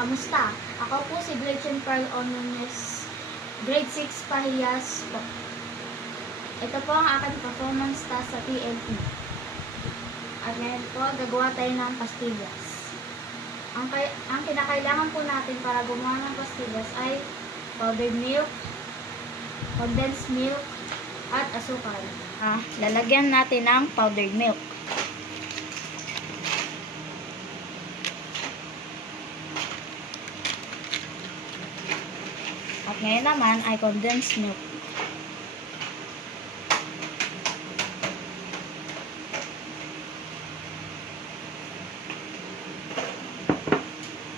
Kamusta? Ako po si Gretchen Pearl Onones, grade 6 Pahiyas po. Ito po ang aking performance task sa TNT. At ngayon po, gagawa tayo ng pastillas. Ang kinakailangan po natin para gumawa ng pastillas ay powdered milk, condensed milk, at asukal. Lalagyan natin ng powdered milk. At ngayon naman ay condensed milk.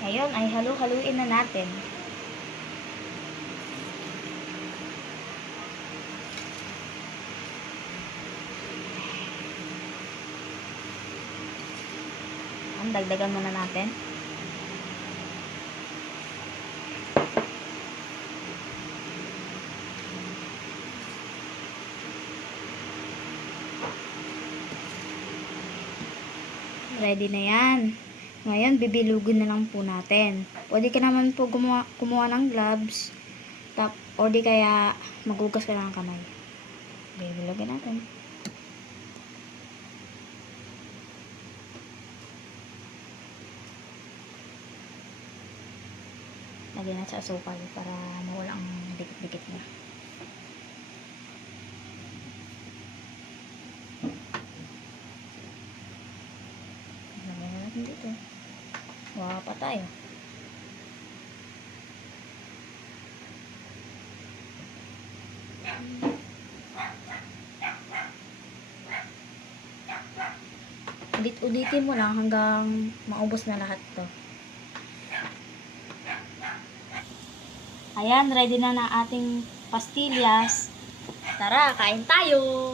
Ngayon ay halu-haluin na natin. Dagdagan muna natin. Ready na yan. Ngayon, bibilugin na lang po natin. Pwede ka naman po kumuha ng gloves. O di kaya magugas ka lang ng kamay. Bibilugin natin. Lagyan natin sa asukal para mawala ang dikit-dikit niya. Lagyan natin dito. Wow, pa tayo. Ulit-ulitin mo lang hanggang maubos na lahat to. Ayan, ready na na ating pastillas. Tara, kain tayo!